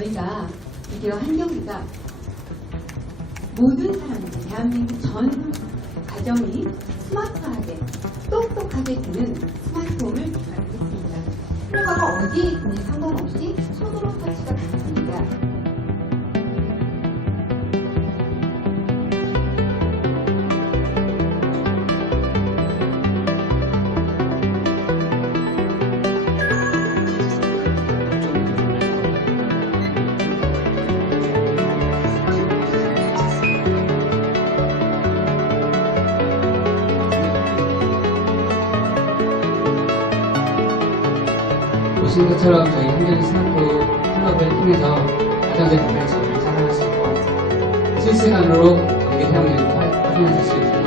저희가 드디어 한경기가 모든 사람들, 대한민국 전 가정이 스마트하게, 똑똑하게 되는 스마트홈을 개발했습니다. 플러가가 어디에 있든지 상관없이 손으로 터치 보신 것처럼 저희 행정 스마트 클럽을 통해서 가정제 구매 저를 찾아갈 수 있고 실시간으로 전기 사용량을 확인하실 수 있습니다.